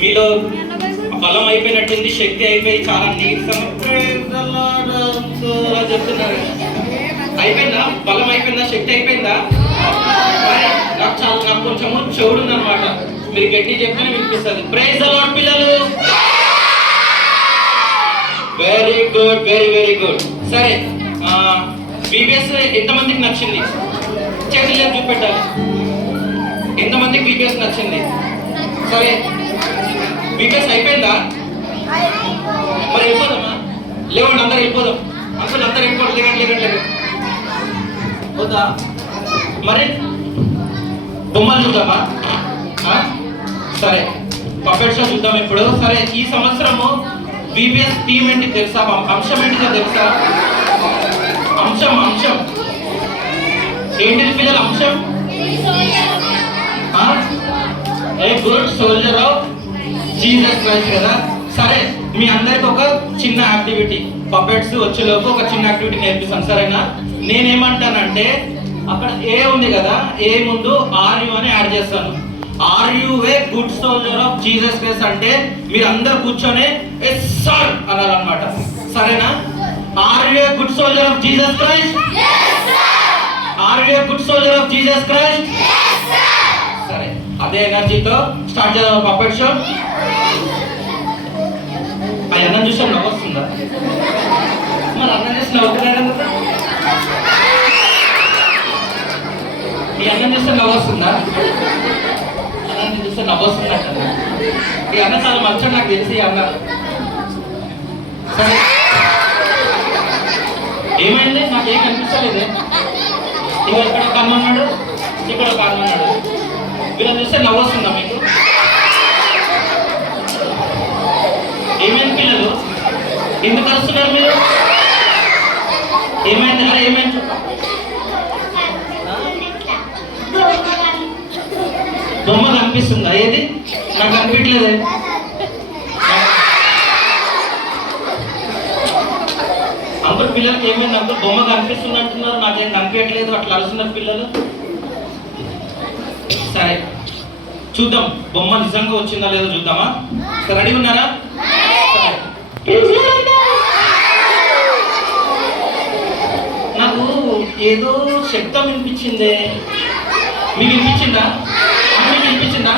మీలో బలం అయిపోయినట్టుంది, శక్తి అయిపోయి చాలా నీరసం చెప్తున్నారు. అయిపోయిందా? బలం అయిపోయిందా? శక్తి అయిపోయిందా? నాకు కొంచెము చెవుడు అనమాట. మీరు గట్టి చెప్తేనే వినిపిస్తుంది. ప్రైజ్ ది లార్డ్ పిల్లలు. Very good, very very good. సరే, బీబీఎస్ ఎంతమందికి నచ్చింది? చేతులు చూపెట్టాలి. ఎంతమందికి బీబీఎస్ నచ్చింది? సరే, బీబీఎస్ అయిపోయిందా? మరి వెళ్ళిపోదామా? లేవండి, అందరు వెళ్ళిపోదాం. అసలు అందరు వెళ్ళిపోవడం. లేకండి వద్దా? మరి బొమ్మలు చూద్దామా? సరే, పప్పెట్ షో చూద్దాం ఇప్పుడు. సరే, ఈ సంవత్సరము బీబీఎస్ థీమ్ ఏంటి తెలుసా? అంశం ఏంటిదో తెలుసా? అంశం ఏంటిది పిల్లల అంశం? ఏ good soldier of Jesus Christ కదా. సరే, మీ అందరికి ఒక చిన్న యాక్టివిటీ, పప్పెట్స్ వచ్చేలోపు ఒక చిన్న యాక్టివిటీ నేర్పిస్తాను. సరేనా? నేనేమంటానంటే అక్కడ ఏ ఉంది కదా, ఏ ముందు ఆర్ యు అని యాడ్ చేస్తాను. Are you a good soldier of Jesus Christ అంటే మీరు అందరు కూర్చొని ఎస్ సార్ అనాలన్నమాట. సరేనా? Are you a good soldier of Jesus Christ? Are you a good soldier of Jesus Christ? సరే, అదే ఎనర్జీతో స్టార్ట్ చేద్దాం పప్పెట్ షో. ఆ అన్నం చూస్తే నవ్వొస్తుందా? మరి అన్నం చూసి నవ్వుతున్నాడు కదా. ఈ అన్నం చూస్తే నవ్వొస్తుందా? అన్నం చూస్తే నవ్వొస్తుందట. ఈ అన్న చాలా మంచిగా నాకు తెలిసి ఈ అన్న. సరే, ఏమైంది? నాకేం కనిపించలేదే. ఇక్కడ ఒక అన్న ఉన్నాడు, ఇక్కడ ఒక అన్న ఉన్నాడు. వీళ్ళని చూస్తే నవ్వొస్తుందా మీకు? ఏమైంది పిల్లలు? ఎందుకు వస్తున్నారు మీరు? ఏమైంది? అరే ఏమైంది చెప్ప. బొమ్మ కనిపిస్తుందా? ఏది? నాకు కనిపించలేదే. అందరు పిల్లలకి ఏమైంది? అందరు బొమ్మ కనిపిస్తుంది అంటున్నారు, నాకేం కనిపించట్లేదు. అట్లా అరుస్తున్నారు పిల్లలు. సరే, చూద్దాం బొమ్మ నిజంగా వచ్చిందా లేదో చూద్దామా? సరే, రెడీ ఉన్నారా? నాకు ఏదో శబ్దం వినిపించిందే. మీకు వినిపించిందా? మీకు వినిపించిందా?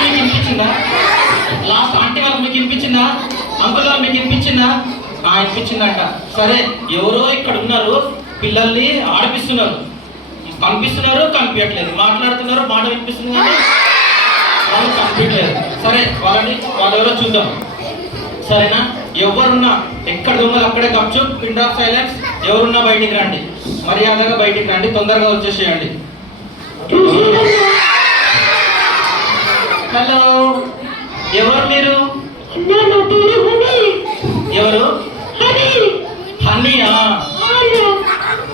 మీకు వినిపించిందా? లాస్ట్ ఆంటీ వాళ్ళకి మీకు వినిపించిందా? అంకుల్ వాళ్ళకి మీకు వినిపించిందా? వినిపించిందంట. సరే, ఎవరో ఇక్కడ ఉన్నారు, పిల్లల్ని ఆడిపిస్తున్నారు. కనిపిస్తున్నారు, కనిపించట్లేదు. మాట్లాడుతున్నారు, మాట వినిపిస్తుంది కానీ వాళ్ళు కనిపించట్లేదు. సరే, వాళ్ళెవరో చూద్దాం. సరేనా? ఎవరున్నా ఎక్కడ దొంగలు అక్కడే కప్చు. పిండ్ ఆఫ్ సైలెన్స్. ఎవరున్నా బయటికి రండి, మర్యాదగా బయటికి రండి, తొందరగా వచ్చేసేయండి. హలో, ఎవరు మీరు? ఎవరు? హనీయా?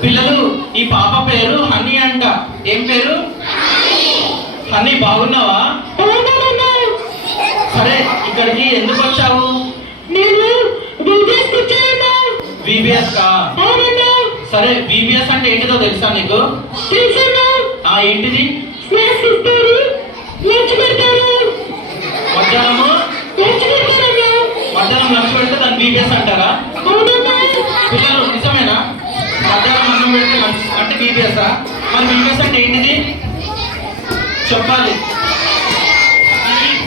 పిల్లలు, ఈ పాప పేరు హనీ అంట. ఏం పేరు? హనీ. బాగున్నావా? సరే, ఇక్కడికి ఎందుకు వచ్చావు? విబిఎస్ కా? సరే, విబిఎస్ అంటే ఏంటిదో తెలుసా నీకు? ఏంటిది? మధ్యాహ్నం లంచ్ పెడితే దాన్ని బీబీఎస్ అంటారా? పిల్లలు, నిజమేనా? మధ్యాహ్నం అన్నం పెడితే లంచ్ అంటే బీబీఎస్? మరి బీబీఎస్ అంటే ఏంటిది చెప్పాలి.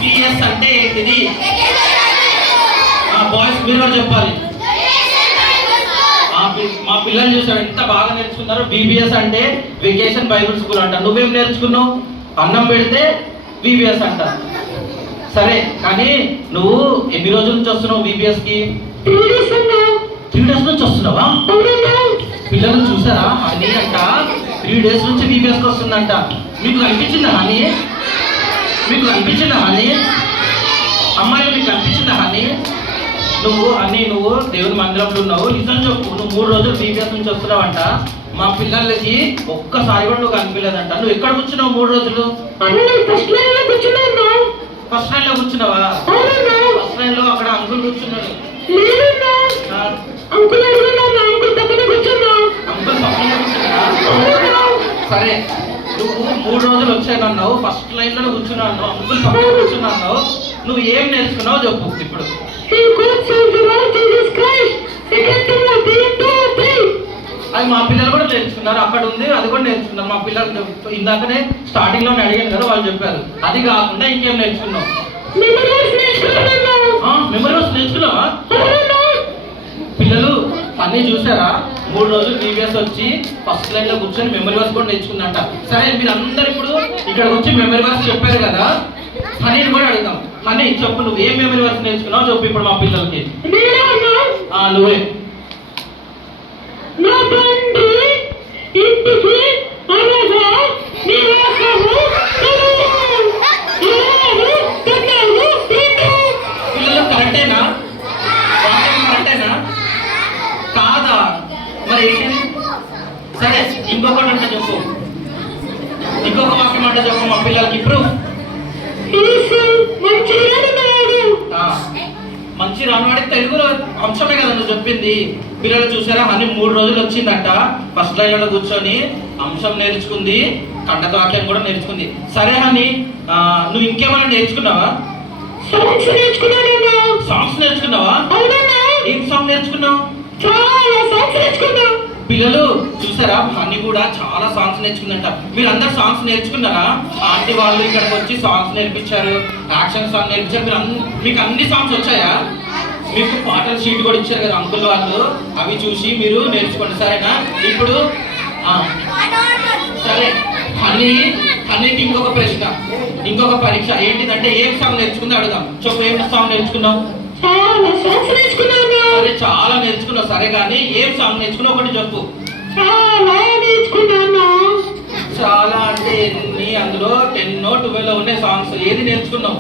బీబీఎస్ అంటే ఏంటిది? బాయ్స్ మీరు కూడా చెప్పాలి. మా పిల్లలు చూసాడు ఎంత బాగా నేర్చుకున్నారు. బీబీఎస్ అంటే వెకేషన్ బైబుల్ స్కూల్ అంట. నువ్వేం నేర్చుకున్నావు? అన్నం పెడితే బీబీఎస్ అంట. సరే, కానీ నువ్వు ఎన్ని రోజుల నుంచి వస్తున్నావు బీబీఎస్ కి? 3 డేస్ నుంచి వస్తున్నావా? పిల్లలు చూసారా? హనీ అంట 3 డేస్ నుంచి బీబీఎస్ కి వస్తుందంట. మీకు కనిపించిందా హనీ? మీకు కనిపించిందా హనీ? అమ్మాయి, మీకు కనిపించిందా హనీ? నువ్వు దేవుని మందిరంలో ఉన్నావు. నిజం చెప్పు, నువ్వు 3 రోజులు బీబీఎస్ నుంచి వస్తున్నావంట. మా పిల్లలకి ఒక్కసారి కూడా నువ్వు కనిపించలేదంట. నువ్వు ఎక్కడ కూర్చున్నావు 3 రోజులు? ఫస్ట్ లైన్ లో కూర్చున్నావా? ఫస్ట్ లైన్ లో అక్కడ అంకుల్ కూర్చున్నాడు. అంకుల్ పక్కన కూర్చున్నాడా? సరే, నువ్వు 3 రోజులు వచ్చానన్నావు, ఫస్ట్ లైన్ లో కూర్చున్నావు, అంకుల్ పక్కన కూర్చున్నావు. నువ్వు ఏం నేర్చుకున్నావు చెప్పు ఇప్పుడు. అది మా పిల్లలు కూడా నేర్చుకున్నారు, అక్కడ ఉంది అది కూడా నేర్చుకున్నారు మా పిల్లలు. ఇందాకనే స్టార్టింగ్ లో అడిగాను కదా, వాళ్ళు చెప్పారు. అది కాకుండా ఇంకేం నేర్చుకున్నావు? మెమరీ వర్స్ నేర్చుకున్నావా? పిల్లలు అన్నీ చూసారా? 3 రోజులు బీబీఎస్ వచ్చి ఫస్ట్ లైన్ లో కూర్చొని మెమరీ వర్స్ కూడా నేర్చుకుందంట. సరే, మీరు అందరు ఇప్పుడు ఇక్కడికి వచ్చి మెమరీ వర్స్ చెప్పారు కదా, హనీని కూడా అడుగుదాం. హనీ చెప్పు, నువ్వు ఏం మెమరీ వర్స్ నేర్చుకున్నావు చెప్పు ఇప్పుడు మా పిల్లలకి. నువ్వే. పిల్లలు కరెక్టేనా? కరెక్టేనా కాదా? మరి ఏంటి? సరే, ఇంకొకటి అంటే చెప్పు, ఇంకొక వాక్యం అంటే చెప్పు మా పిల్లలకి. ఇప్పుడు మంచి రానువాడి తెలుగులో అంశమే కదా నువ్వు చెప్పింది. పిల్లలు చూసారా, హనీ 3 రోజులు వచ్చిందంట, ఫస్ట్ లైన్లో కూర్చొని అంశం నేర్చుకుంది, ఖండత వాక్యం కూడా నేర్చుకుంది. సరే హనీ, నువ్వు ఇంకేమైనా నేర్చుకున్నావా? సాంగ్స్ నేర్చుకున్నావా? ఏం సాంగ్ నేర్చుకున్నావు? పిల్లలు చూసారా, హనీ కూడా చాలా సాంగ్స్ నేర్చుకుందంట. మీరు అందరు సాంగ్స్ నేర్చుకున్నారా? ఆంటీ వాళ్ళు ఇక్కడికి వచ్చి సాంగ్స్ నేర్పించారు, యాక్షన్ సాంగ్ నేర్పించారు. మీకు అన్ని సాంగ్స్ వచ్చాయా? మీకు పాటల షీట్ కూడా ఇచ్చారు కదా అంకుల్ వాళ్ళు, అవి చూసి మీరు నేర్చుకోండి, సరేనా? ఇప్పుడు సరే, హనీకి ఇంకొక ప్రశ్న, ఇంకొక పరీక్ష ఏంటిదంటే, ఏం సాంగ్ నేర్చుకుందో అడుగుదాం. చెప్పు, ఏం సాంగ్ నేర్చుకున్నావు? సరే, చాలా నేర్చుకున్నావు. సరే కానీ ఏం సాంగ్ నేర్చుకున్నావు ఒకటి చెప్పు. చాలా అంటే ఎన్ని? అందులో 10 12 ఉన్నాయి సాంగ్స్. ఏది నేర్చుకున్నావు?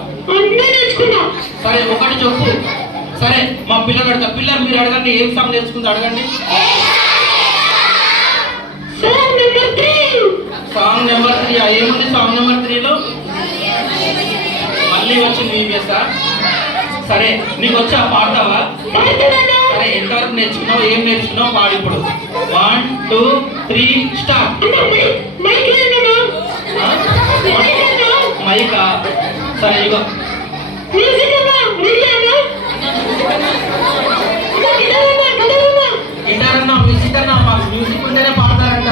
సరే, ఒకటి చెప్పు. సరే, మా పిల్లలు అడగ. పిల్లలు మీరు అడగండి, ఏం సాంగ్ నేర్చుకుందో అడగండి. Song number 3. ఏముంది సాంగ్ నెంబర్ 3లో? మళ్ళీ వచ్చింది బీబీఎస్. సరే, నీకు వచ్చా? పాడతావా? సరే, ఎంతవరకు నేర్చుకున్నావు, ఏం నేర్చుకున్నావు పాడు ఇప్పుడు. 1 2 3 స్టార్ట్. మైకా? సరే, ఇగో గిటార్ అన్నా, మ్యూజిక్ అన్నా. మాకు మ్యూజిక్ ఉంటేనే పాడతారంట.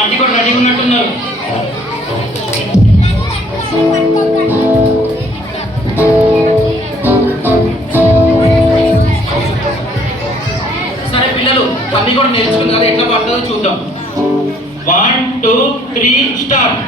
ఆంటీ కూడా రెడీ ఉన్నట్టున్నారు. సరే పిల్లలు, అన్ని కూడా నేర్చుకుంది కదా, ఎట్లా పడుతుందో చూద్దాం. 1 2 3 స్టార్ట్.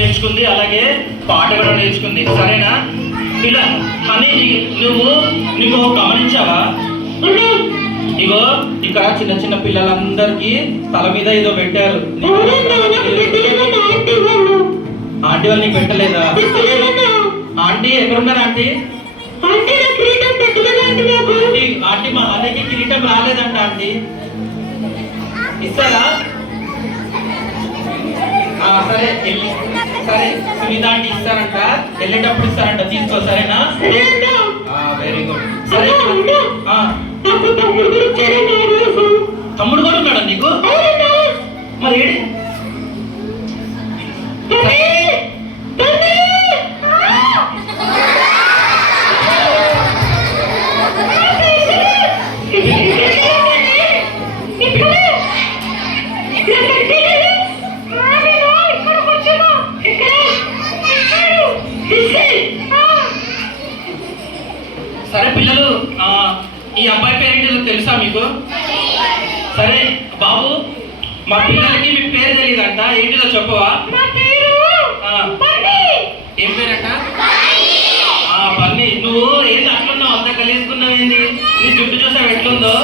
నేర్చుకుంది, అలాగే పాట కూడా నేర్చుకుంది, సరేనా? ఇలా అని నువ్వు గమనించావా? ఇగో ఇక్కడ చిన్న చిన్న పిల్లలందరికీ తల మీద ఏదో పెట్టారు. ఆంటీ వాళ్ళు నీకు పెట్టలేదా? ఆంటీ ఎక్కడున్నారు? ఆంటీ ఆంటీ మా అన్నకి కిరీటం రాలేదంట. ఆంటీ ఇస్తారా? సరే సరే, సునీత ఆంటీ ఇస్తారంట, వెళ్ళేటప్పుడు ఇస్తారంట, తీసుకో, సరేనా? Very good. సరే, తమ్ముడు కూడా ఉన్నాడా నీకు? మరి ఏడి? సరే బాబు, మా పిల్లలకి మీ పేరు తెలియదంట, ఏంటిదో చెప్పవా? ఏం పేరంట? బన్నీ. నువ్వు ఏంటి అట్లున్నావు, అంత కలిసుకున్నావు ఏంది? నీ జుట్టు చూసావు ఎట్లుందో?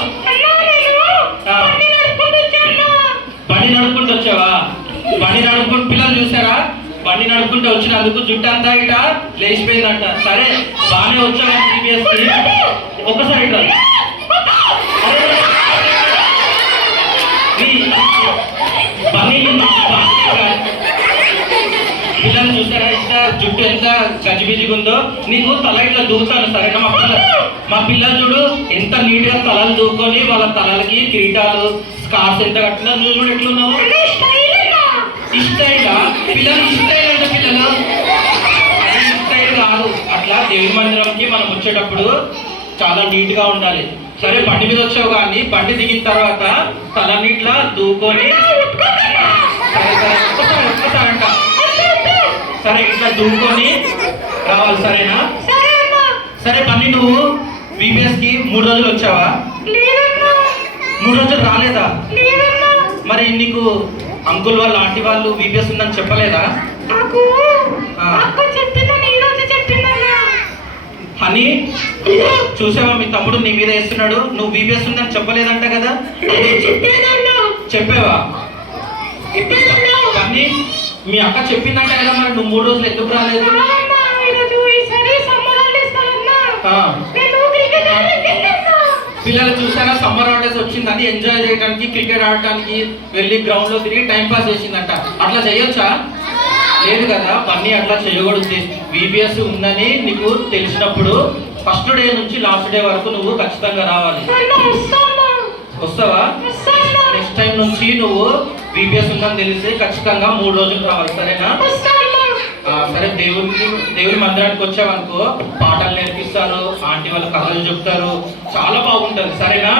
బండి నడుపుకుంటూ వచ్చావా? బండి నడుపుకుంటూ పిల్లలు చూసారా? బండి నడుపుకుంటూ వచ్చినందుకు జుట్టు అంతా ఇట లేచిపోయిందంట. సరే బాగానే వచ్చావా సిబిఎస్కి? ఒక్కసారి ఇట్లా పిల్లలు చూసారా ఎంత జుట్టు ఎంత గజిబిజిగా ఉందో? నీకు తల ఇట్లా దూకుతాను సరేనా? మా పిల్లలు చూడు ఎంత నీట్ గా తలలు దూకొని వాళ్ళ తలలకి కిరీటాలు స్కార్స్ ఎంత కట్టినా, నువ్వు చూడు ఎట్లున్నావు? ఇష్టైలా పిల్లలు ఇష్టైల్ అంటే పిల్లలు ఇష్టైల్ కాదు. అట్లా దేవుని మందిరంకి మనం వచ్చేటప్పుడు చాలా నీట్ గా ఉండాలి. సరే బండి మీద వచ్చావు కానీ బండి దిగిన తర్వాత తలనీట్లా దూకొని ఒక్కసారంట సరే ఇట్లా దూకొని రావాలి సరేనా? సరే బండి నువ్వు బీబీఎస్ కి 3 రోజులు వచ్చావా? 3 రోజులు రాలేదా? మరి నీకు అంకుల్ వాళ్ళు ఆంటీ వాళ్ళు బీబీఎస్ ఉందని చెప్పలేదా? హనీ చూసావా మీ తమ్ముడు నీ మీద వేస్తున్నాడు, నువ్వు బీబీఎస్ ఉందని చెప్పలేదంట కదా? చెప్పావా? కానీ మీ అక్క చెప్పిందంట కదా, మరి నువ్వు 3 రోజులు ఎందుకు రాలేదు? పిల్లలు చూసారా సమ్మర్ హాలిడేస్ వచ్చిందని ఎంజాయ్ చేయడానికి క్రికెట్ ఆడటానికి వెళ్ళి గ్రౌండ్ లో తిరిగి టైం పాస్ చేసిందంట. అట్లా చేయొచ్చా? లేదు కదా. పని అట్లా చేయకూడదు. బీబీఎస్ ఉందని నీకు తెలిసినప్పుడు ఫస్ట్ డే నుంచి లాస్ట్ డే వరకు నువ్వు ఖచ్చితంగా రావాలి. వస్తావా? నెక్స్ట్ టైం నుంచి నువ్వు బీబీఎస్ ఉందని తెలిసి ఖచ్చితంగా 3 రోజులు రావాలి సరేనా? సరే దేవుని మందిరానికి వచ్చావనుకో పాటలు నేర్పిస్తారు, ఆంటీ వాళ్ళు కథలు చెప్తారు, చాలా బాగుంటుంది సరేనా?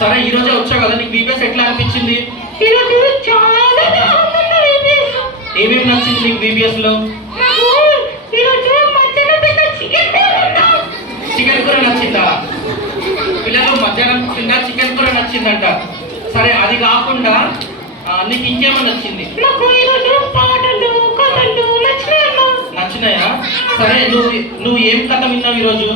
సరే ఈ రోజే వచ్చావు కదా, నీకు బీబీఎస్ ఎట్లా అనిపించింది? ఏమేమి నచ్చింది నీకు బీబీఎస్ లో? చికెన్ కూర నచ్చిందా? పిల్లలు మధ్యాహ్నం తిన్నా చికెన్ కూర నచ్చిందంట. సరే అది కాకుండా నీకు ఇంకేమో నచ్చింది? నచ్చినాయా? సరే నువ్వు ఏం కథ విన్నావు ఈరోజు?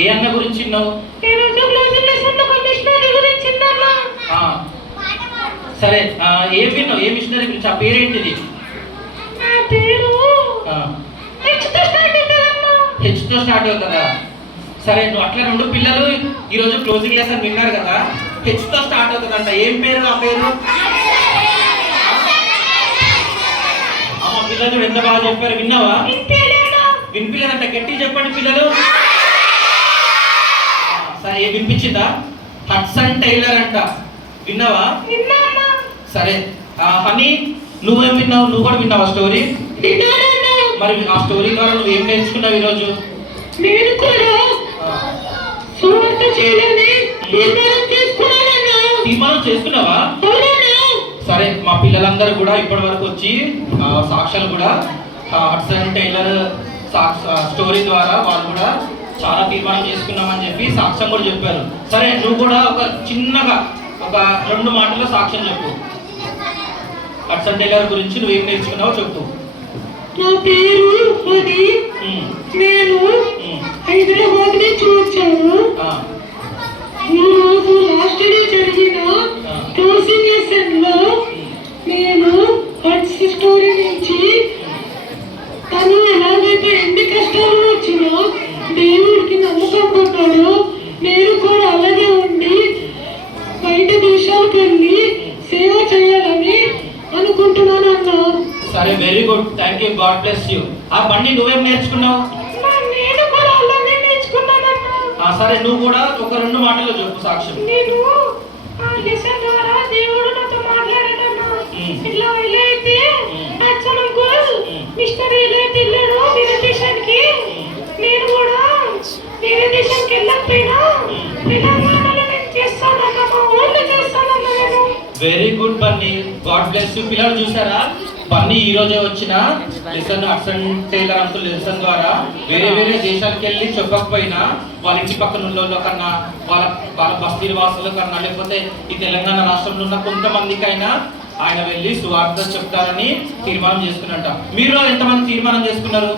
ఏ అన్న గురించి విన్నావు? సరే ఏం విన్నావు? ఏ మిషనరీ గురించి? ఆ పేరేంటిది? హెచ్ తో స్టార్ట్ అవుతుందా? సరే నువ్వు అట్లా 2 పిల్లలు ఈరోజు క్లోజింగ్ లెసన్ విన్నారు కదా, హెచ్ తో స్టార్ట్ అవుతుందంట. ఏం పేరు ఆ పేరు? అమ్మ పిల్లలు ఎంత బాగా చెప్పారు, విన్నావా? వినిపించలేదంట, గట్టి చెప్పండి పిల్లలు. సరే ఏం వినిపించిందా? హడ్సన్ టైలర్ అంట, విన్నావా? సరే హనీ నువ్వేం విన్నావు? నువ్వు కూడా విన్నావా స్టోరీ? మరి ఆ స్టోరీ ద్వారా నువ్వు ఏం నేర్చుకున్నావు ఈరోజు? నేను కూడా సువార్త చేయాలని తీర్మానం చేసుకున్నావా? సరే మా పిల్లలందరూ కూడా ఇప్పటి వరకు వచ్చి సాక్ష్యాలు కూడా హడ్సన్ టైలర్ స్టోరీ ద్వారా వాళ్ళు కూడా చాలా తీర్మానం చేసుకున్నామని చెప్పి సాక్ష్యం కూడా చెప్పారు. సరే నువ్వు కూడా ఒక చిన్నగా ఒక 2 మాటల్లో సాక్ష్యం చెప్పు. హడ్సన్ టైలర్ గురించి నువ్వేం నేర్చుకున్నావో చెప్పు. నా పేరు హనీ. నేను హైదరాబాద్ నుంచి వచ్చాను. ఈరోజు లాస్ట్ డే జరిగిన క్లోజింగ్ లెసన్ లో నేను హడ్స్ స్టోరీ నుంచి తను ఎలాగైతే ఎన్ని కష్టాలు వచ్చినా దేవుడికి నమ్మకం పడ్డాడో నేను కూడా అలాగే ఉండి బయట దేశాలకు వెళ్ళి సేవ చేయాలని అనుకుంటున్నాను అన్నా. సరే very good, thank you, God bless you. ఆ బండి నువ్వేం నేర్చుకున్నావు? నేను కూడా అలాగే నేర్చుకున్నానన్నా. సరే నువ్వు కూడా ఒక 2 మాటల్లో చెప్పు సాక్ష్యం. నేను ఆ లెసన్ ద్వారా దేవుడు నాతో మాట్లాడాడన్నా. ఇట్లా వెళ్ళైతే యాక్చువల్ గోల్ మిస్టర్ వెళ్ళైతే వెళ్ళాడు వేరే దేశానికి, నేను కూడా వేరే దేశానికి వెళ్ళకపోయినా తెలంగాణలో నేను చేస్తానన్నా, మా ఊళ్ళో చేస్తానన్నా నేను. Very good Bunny, God bless you. పిల్లలు చూసారా పన్ని ఈ రోజే వచ్చిన lesson Hudson tailor uncle lesson ద్వారా వేరే వేరే దేశాలకు వెళ్ళి చెప్పకపోయినా వాళ్ళ ఇంటి పక్కన ఉన్న కన్నా వాళ్ళ వాళ్ళ బస్తీ నివాసుల కన్నా లేకపోతే ఈ తెలంగాణ రాష్ట్రంలో ఉన్న కొంతమందికైనా ఆయన వెళ్ళి సువార్త చెప్తారని తీర్మానం చేసుకున్నట్ట. మీరు ఎంతమంది తీర్మానం చేసుకున్నారు?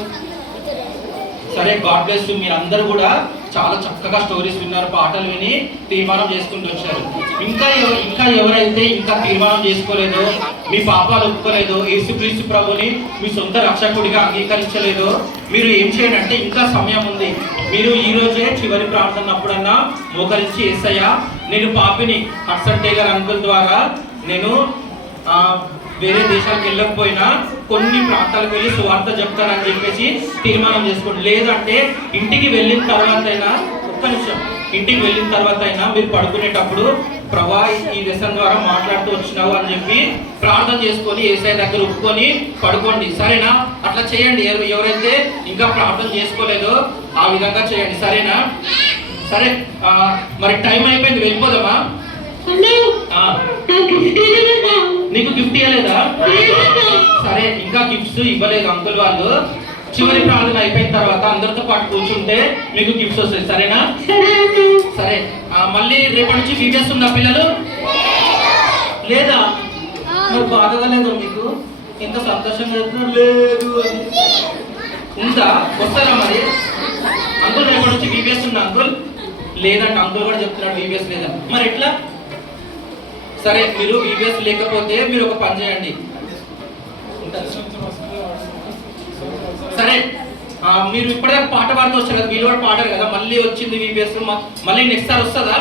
సరే, గాడ్ బ్లెస్ యు. మీరు అందరూ కూడా చాలా చక్కగా స్టోరీస్ విన్నారు, పాటలు విని తీర్మానం చేసుకుంటూ వచ్చారు. ఇంకా ఎవరైతే ఇంకా తీర్మానం చేసుకోలేదో, మీ పాపాలు ఒప్పుకోలేదో, యేసుక్రీస్తు ప్రభుని మీ సొంత రక్షకుడిగా అంగీకరించలేదో, మీరు ఏం చేయండి అంటే ఇంకా సమయం ఉంది. మీరు ఈ రోజే చివరి ప్రార్థన అప్పుడన్నా మోకరించి యేసయ్యా నేను పాపిని, హడ్సన్ టైలర్ అంకుల్ ద్వారా నేను వేరే దేశాలకు వెళ్ళకపోయినా కొన్ని ప్రాంతాలకు వెళ్ళి సువార్త చెప్తానని చెప్పేసి తీర్మానం చేసుకోండి. లేదంటే ఇంటికి వెళ్ళిన తర్వాత అయినా, ఒక్క నిమిషం, ఇంటికి వెళ్ళిన తర్వాత అయినా మీరు పడుకునేటప్పుడు ప్రభా ఈ లెసన్ ద్వారా మాట్లాడుతూ వచ్చినావు అని చెప్పి ప్రార్థన చేసుకొని యేసయ్య దగ్గర ఒప్పుకొని పడుకోండి. సరేనా? అట్లా చేయండి. ఎవరైతే ఇంకా ప్రార్థన చేసుకోలేదో ఆ విధంగా చేయండి. సరేనా? సరే, మరి టైం అయిపోయింది, వెళ్ళిపోదామా? నీకు గిఫ్ట్ ఇవ్వలేదా? సరే, ఇంకా గిఫ్ట్స్ ఇవ్వలేదు అంకుల్ వాళ్ళు. చివరి ప్రార్థన అయిపోయిన తర్వాత అందరితో పాటు కూర్చుంటే మీకు గిఫ్ట్స్ వస్తాయి. సరేనా? సరే, మళ్ళీ రేపటి నుంచి వీడియోస్ ఉందా పిల్లలు? లేదా? మరి బాధగా లేదా మీకు? ఎంత సంతోషంగా లేదు అని ఉందా? వస్తారా మరి? అంకుల్ రేపటి నుంచి వీబీఎస్ ఉందా అంకుల్? లేదంటే అంకుల్ కూడా చెప్తున్నాడు వీబీఎస్ లేదా. మరి ఎట్లా? సరే, మీరు వీబీఎస్ లేకపోతే మీరు ఒక పని చేయండి. సరే, మీరు ఇప్పటిదాకా పాట పాడుతూ వచ్చారు కదా, మీరు కూడా పాడారు కదా, మళ్ళీ వచ్చింది వీబీఎస్, మళ్ళీ నెక్స్ట్ సార్ వస్తుందా?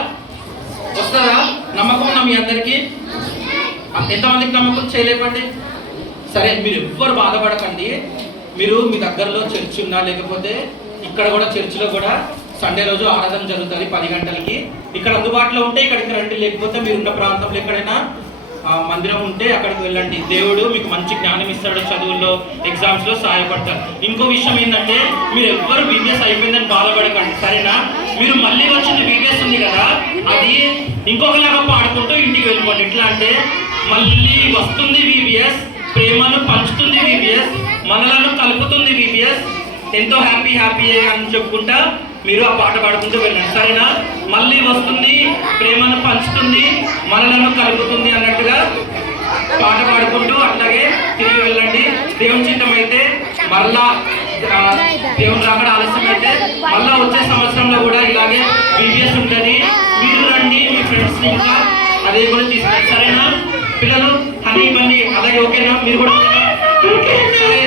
నమ్మకం ఉన్నా మీ అందరికీ? ఎంతమందికి నమ్మకం చేయలేకండి? సరే, మీరు ఎవ్వరు బాధపడకండి. మీరు మీ దగ్గరలో చర్చ్ ఉన్నా లేకపోతే ఇక్కడ కూడా చర్చిలో కూడా సండే రోజు ఆరాధన జరుగుతుంది 10 గంటలకి. ఇక్కడ అందుబాటులో ఉంటే ఇక్కడికి రండి, లేకపోతే మీరున్న ప్రాంతంలో ఎక్కడైనా మందిరం ఉంటే అక్కడికి వెళ్ళండి. దేవుడు మీకు మంచి జ్ఞానం ఇస్తాడు, చదువుల్లో ఎగ్జామ్స్లో సహాయపడతారు. ఇంకో విషయం ఏంటంటే మీరు ఎవ్వరు వీబీఎస్ అయిపోయిందని బాధపడకండి. సరేనా? మీరు మళ్ళీ వచ్చిన వీబీఎస్ ఉంది కదా, అది ఇంకొకలాగా పాడుకుంటూ ఇంటికి వెళ్ళిపోండి. ఎట్లా అంటే మళ్ళీ వస్తుంది వీబీఎస్, ప్రేమను పంచుతుంది వీబీఎస్, మనలను కలుపుతుంది వీబీఎస్, ఎంతో హ్యాపీ అని చెప్పుకుంటా మీరు ఆ పాట పాడుకుంటూ వెళ్ళండి. సరేనా? మళ్ళీ వస్తుంది, ప్రేమను పంచుతుంది, మనలను కలుపుతుంది అన్నట్టుగా పాట పాడుకుంటూ అట్లాగే తిరిగి వెళ్ళండి. దేవుని చిత్తం అయితే మళ్ళా దేవుని రాకడ ఆలస్యం అయితే మళ్ళా వచ్చే సంవత్సరంలో కూడా ఇలాగే వీబీఎస్ ఉంటుంది. మీరు రండి, మీ ఫ్రెండ్స్ని ఇంకా అదే కూడా తీసుకెళ్ళండి. సరేనా పిల్లలు? అన్నీ ఇవ్వండి. అలాగే ఓకేనా? మీరు కూడా సరే.